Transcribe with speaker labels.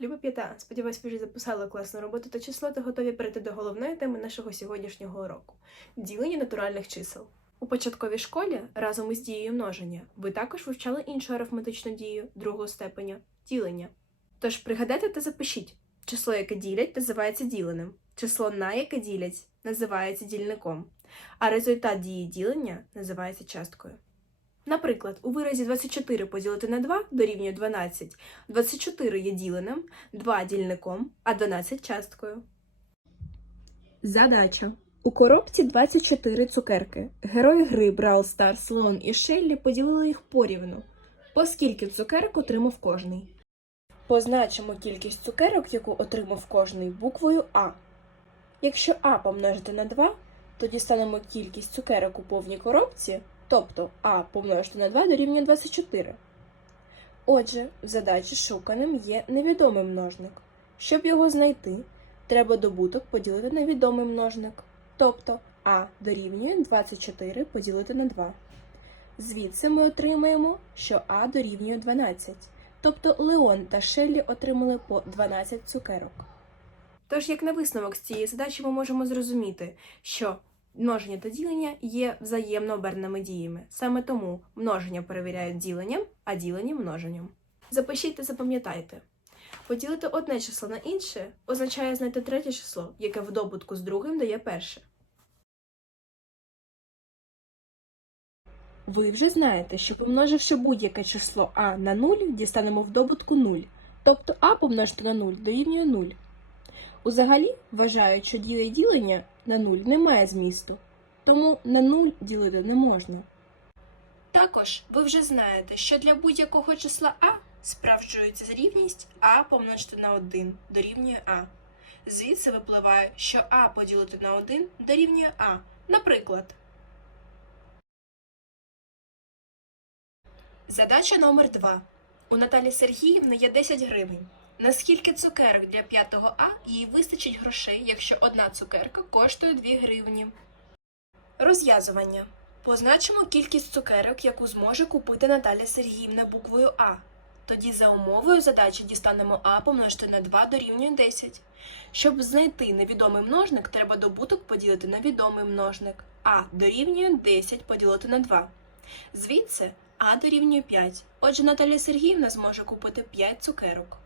Speaker 1: Люба п'ята, сподіваюсь, ви вже записали класну роботу та число та готові перейти до головної теми нашого сьогоднішнього уроку ділення натуральних чисел. У початковій школі разом із дією множення ви також вивчали іншу арифметичну дію другого степеня ділення. Тож пригадайте та запишіть число, яке ділять, називається діленим, число на яке ділять називається дільником, а результат дії ділення називається часткою. Наприклад, у виразі 24 поділити на 2 дорівнює 12. 24 є діленим, 2 дільником, а 12 часткою. Задача. У коробці 24 цукерки. Герої гри Брал Стар, Слон і Шеллі поділили їх порівну. По скільки цукерок отримав кожний? Позначимо кількість цукерок, яку отримав кожний буквою А. Якщо А помножити на 2, то дістанемо кількість цукерок у повній коробці, тобто А помножити на 2 дорівнює 24. Отже, в задачі шуканим є невідомий множник. Щоб його знайти, треба добуток поділити на відомий множник, тобто А дорівнює 24 поділити на 2. Звідси ми отримаємо, що А дорівнює 12. Тобто Леон та Шеллі отримали по 12 цукерок. Тож, як на висновок з цієї задачі, ми можемо зрозуміти, що множення та ділення є взаємно оберненими діями. Саме тому множення перевіряють діленням, а ділення множенням. Запишіть та запам'ятайте. Поділити одне число на інше означає знайти третє число, яке в добутку з другим дає перше. Ви вже знаєте, що помноживши будь-яке число а на 0, дістанемо в добутку 0. Тобто а помножити на 0 дорівнює 0. Узагалі вважають, що дія ділення на 0 не має змісту, тому на 0 ділити не можна. Також ви вже знаєте, що для будь-якого числа а справджується рівність а помножити на 1 дорівнює а. Звідси випливає, що а поділити на 1 дорівнює а. Наприклад, Задача номер 2. У Наталі Сергіївни є 10 гривень. Наскільки цукерок для 5 А їй вистачить грошей, якщо одна цукерка коштує 2 гривні? Розв'язування. Позначимо кількість цукерок, яку зможе купити Наталя Сергіївна буквою А. Тоді за умовою задачі дістанемо А помножити на 2 дорівнює 10. Щоб знайти невідомий множник, треба добуток поділити на відомий множник. А дорівнює 10 поділити на 2. Звідси А дорівнює 5. Отже, Наталія Сергіївна зможе купити 5 цукерок.